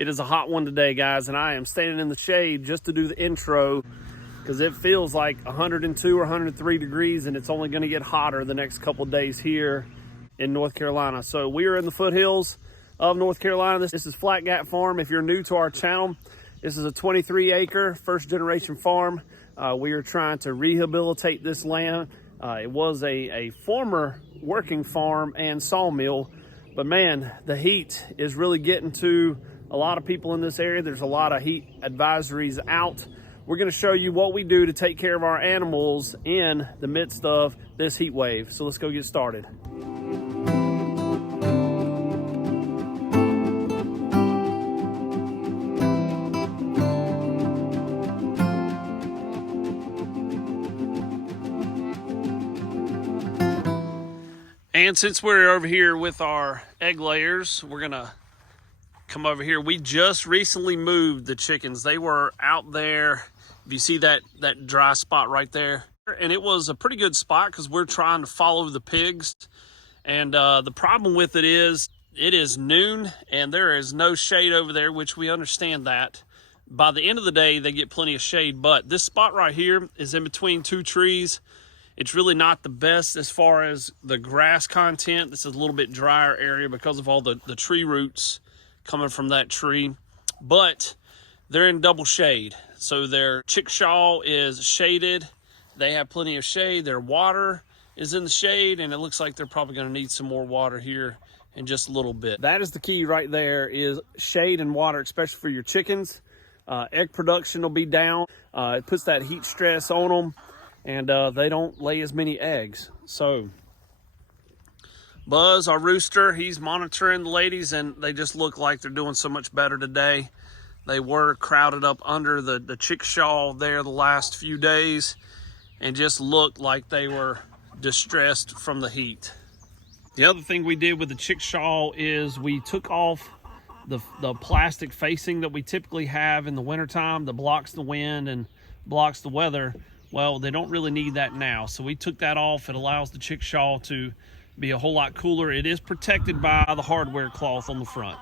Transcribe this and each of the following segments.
It is a hot one today, guys, and I am standing in the shade just to do the intro because it feels like 102 or 103 degrees, and it's only going to get hotter the next couple of days here in North Carolina. So we are in the foothills of North Carolina. This is Flat Gap Farm. If you're new to our channel, this is a 23-acre first-generation farm. We are trying to rehabilitate this land. It was a former working farm and sawmill, but man, the heat is really getting to a lot of people in this area. There's a lot of heat advisories out. We're going to show you what we do to take care of our animals in the midst of this heat wave. So let's go get started. And since we're over here with our egg layers, we're gonna come over here. We just recently moved the chickens. They were out there. If you see that dry spot right there, and it was a pretty good spot because we're trying to follow the pigs. And the problem with it is noon and there is no shade over there, which we understand that. By the end of the day, they get plenty of shade, but this spot right here is in between two trees. It's really not the best as far as the grass content. This is a little bit drier area because of all the tree roots coming from that tree, but they're in double shade. So their chickshaw is shaded. They have plenty of shade. Their water is in the shade, and it looks like they're probably gonna need some more water here in just a little bit. That is the key right there, is shade and water, especially for your chickens. Egg production will be down. It puts that heat stress on them, and they don't lay as many eggs. So Buzz, our rooster, he's monitoring the ladies, and they just look like they're doing so much better today. They were crowded up under the chickshaw there the last few days and just looked like they were distressed from the heat. The other thing we did with the chickshaw is we took off the plastic facing that we typically have in the wintertime that blocks the wind and blocks the weather. Well, they don't really need that now. So we took that off. It allows the chickshaw to be a whole lot cooler. It is protected by the hardware cloth on the front.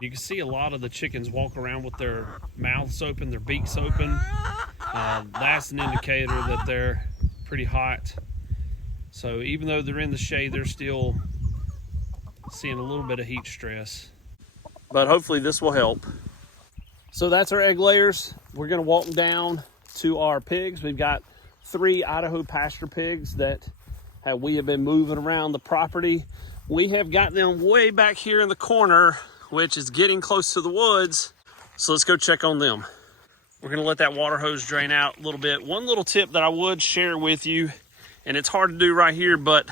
You can see a lot of the chickens walk around with their mouths open, their beaks open. That's an indicator that they're pretty hot. So even though they're in the shade, they're still seeing a little bit of heat stress. But hopefully this will help. So that's our egg layers. We're gonna walk them down to our pigs. We've got 3 Idaho pasture pigs that we have been moving around the property. We have got them way back here in the corner, which is getting close to the woods. So let's go check on them. We're gonna let that water hose drain out a little bit. One little tip that I would share with you, and it's hard to do right here, but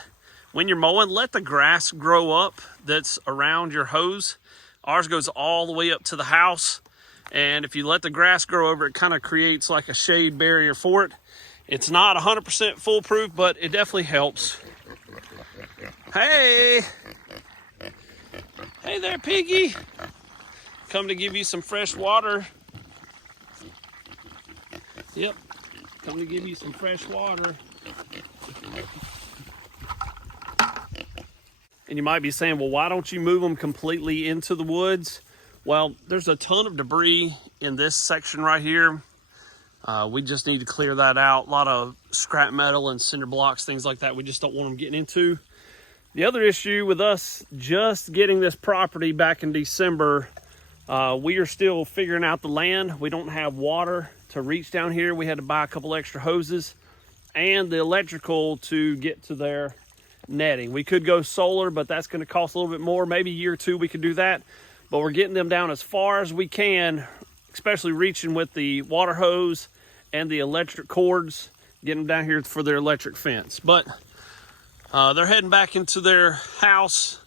when you're mowing, let the grass grow up that's around your hose. Ours goes all the way up to the house. And if you let the grass grow over, it kind of creates like a shade barrier for it. It's not 100% foolproof, but it definitely helps. Hey! Hey there, piggy. Come to give you some fresh water. Yep, come to give you some fresh water. And you might be saying, well, why don't you move them completely into the woods? Well, there's a ton of debris in this section right here. We just need to clear that out. A lot of scrap metal and cinder blocks, things like that. We just don't want them getting into. The other issue with us just getting this property back in December, we are still figuring out the land. We don't have water to reach down here. We had to buy a couple extra hoses and the electrical to get to their netting. We could go solar, but that's going to cost a little bit more. Maybe a year or two we could do that. But we're getting them down as far as we can, especially reaching with the water hose and the electric cords, getting them down here for their electric fence. But they're heading back into their house.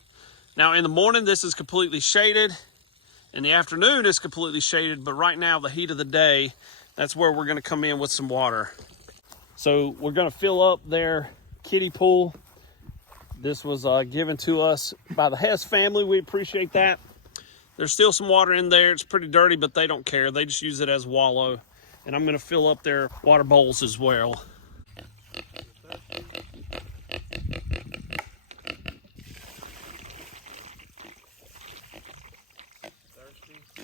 Now in the morning, this is completely shaded. In the afternoon, it's completely shaded. But right now, the heat of the day, that's where we're gonna come in with some water. So we're gonna fill up their kiddie pool. This was given to us by the Hess family. We appreciate that. There's still some water in there. It's pretty dirty, but they don't care. They just use it as wallow. And I'm gonna fill up their water bowls as well. Thirsty?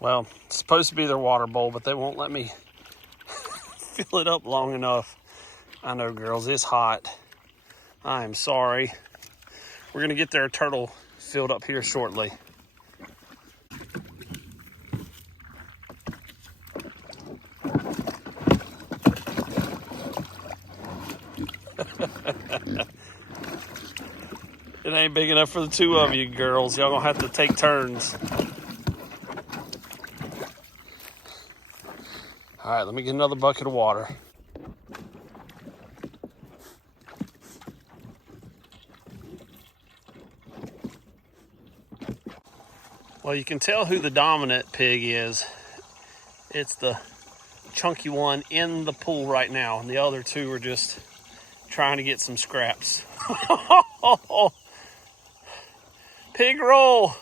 Well, it's supposed to be their water bowl, but they won't let me fill it up long enough. I know, girls, it's hot. I am sorry. We're gonna get their turtle filled up here shortly. It ain't big enough for the two of you girls. Y'all gonna have to take turns. All right, let me get another bucket of water. Well, you can tell who the dominant pig is. It's the chunky one in the pool right now, and the other two are just trying to get some scraps. Pig roll.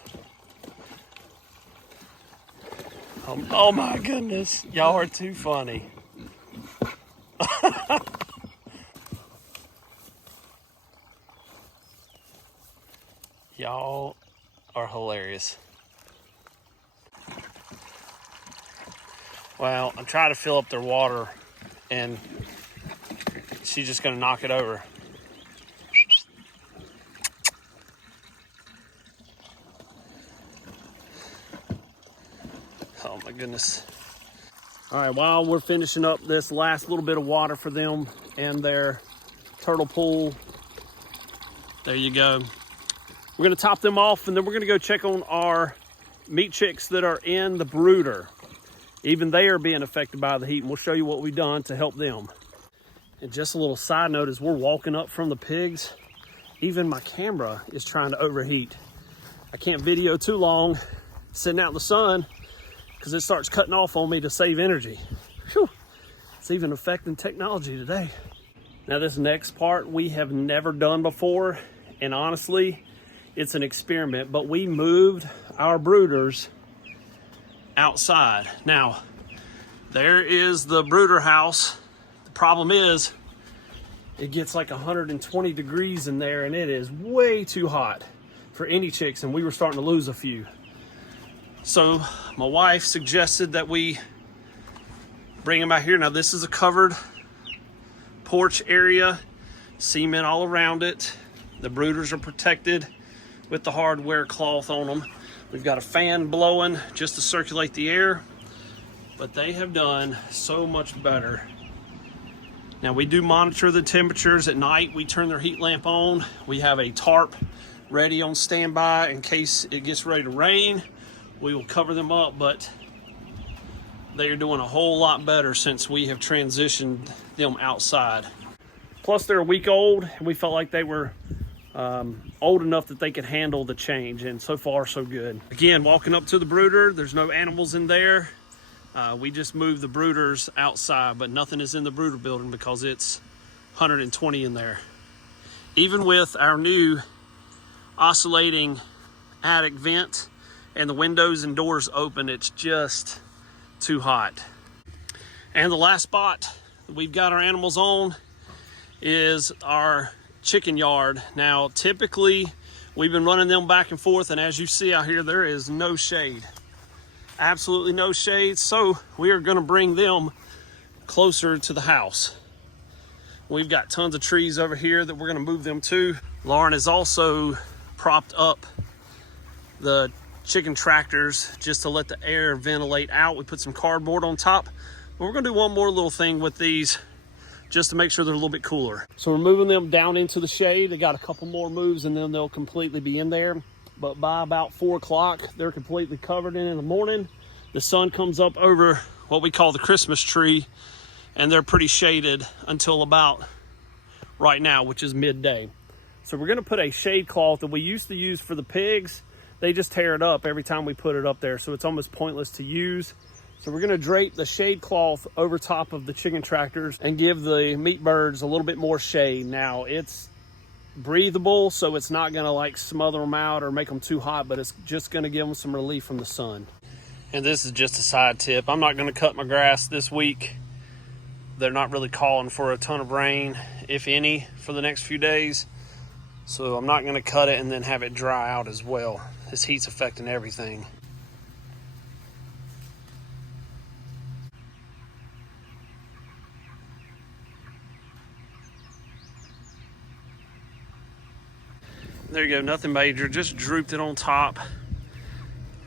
Oh my goodness, y'all are too funny. Y'all are hilarious. Well, I'm trying to fill up their water, and she's just gonna knock it over. Oh my goodness. All right, while we're finishing up this last little bit of water for them and their turtle pool, there you go. We're gonna top them off, and then we're gonna go check on our meat chicks that are in the brooder. Even they are being affected by the heat, and we'll show you what we've done to help them. And just a little side note, as we're walking up from the pigs, even my camera is trying to overheat. I can't video too long sitting out in the sun because it starts cutting off on me to save energy. Whew. It's even affecting technology today. Now this next part we have never done before, and honestly, it's an experiment, but we moved our brooders outside. Now, there is the brooder house. The problem is, it gets like 120 degrees in there, and it is way too hot for any chicks, and we were starting to lose a few. So my wife suggested that we bring them out here. Now this is a covered porch area, cement all around it. The brooders are protected with the hardware cloth on them. We've got a fan blowing just to circulate the air, but they have done so much better. Now we do monitor the temperatures at night. We turn their heat lamp on. We have a tarp ready on standby in case it gets ready to rain. We will cover them up, but they are doing a whole lot better since we have transitioned them outside. Plus they're a week old, and we felt like they were old enough that they could handle the change, and so far so good. Again, walking up to the brooder, there's no animals in there. We just moved the brooders outside, but nothing is in the brooder building because it's 120 in there. Even with our new oscillating attic vent and the windows and doors open, it's just too hot. And the last spot that we've got our animals on is our chicken yard. Now, typically we've been running them back and forth, and as you see out here, there is no shade. Absolutely no shade, so we are gonna bring them closer to the house. We've got tons of trees over here that we're gonna move them to. Lauren has also propped up the chicken tractors just to let the air ventilate out. We put some cardboard on top, but we're gonna do one more little thing with these just to make sure they're a little bit cooler. So we're moving them down into the shade. They got a couple more moves and then they'll completely be in there. But by about 4 o'clock, they're completely covered in the morning. The sun comes up over what we call the Christmas tree, and they're pretty shaded until about right now, which is midday. So we're gonna put a shade cloth that we used to use for the pigs. They just tear it up every time we put it up there, so it's almost pointless to use. So we're gonna drape the shade cloth over top of the chicken tractors and give the meat birds a little bit more shade. Now, it's breathable, so it's not gonna like smother them out or make them too hot, but it's just gonna give them some relief from the sun. And this is just a side tip. I'm not gonna cut my grass this week. They're not really calling for a ton of rain, if any, for the next few days. So I'm not gonna cut it and then have it dry out as well. This heat's affecting everything. There you go, nothing major, just drooped it on top,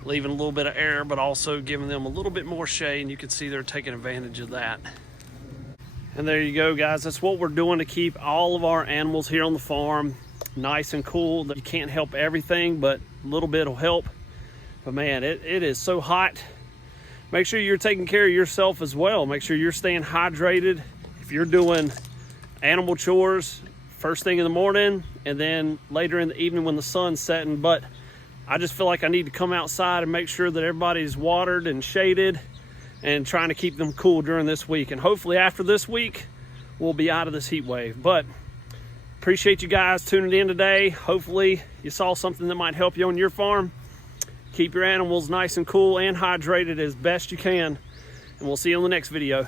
leaving a little bit of air, but also giving them a little bit more shade, and you can see they're taking advantage of that. And there you go, guys. That's what we're doing to keep all of our animals here on the farm nice and cool. You can't help everything, but a little bit will help. But man, it is so hot. Make sure you're taking care of yourself as well. Make sure you're staying hydrated. If you're doing animal chores first thing in the morning and then later in the evening when the sun's setting. But I just feel like I need to come outside and make sure that everybody's watered and shaded and trying to keep them cool during this week. And hopefully after this week, we'll be out of this heat wave. But appreciate you guys tuning in today. Hopefully you saw something that might help you on your farm. Keep your animals nice and cool and hydrated as best you can. And we'll see you on the next video.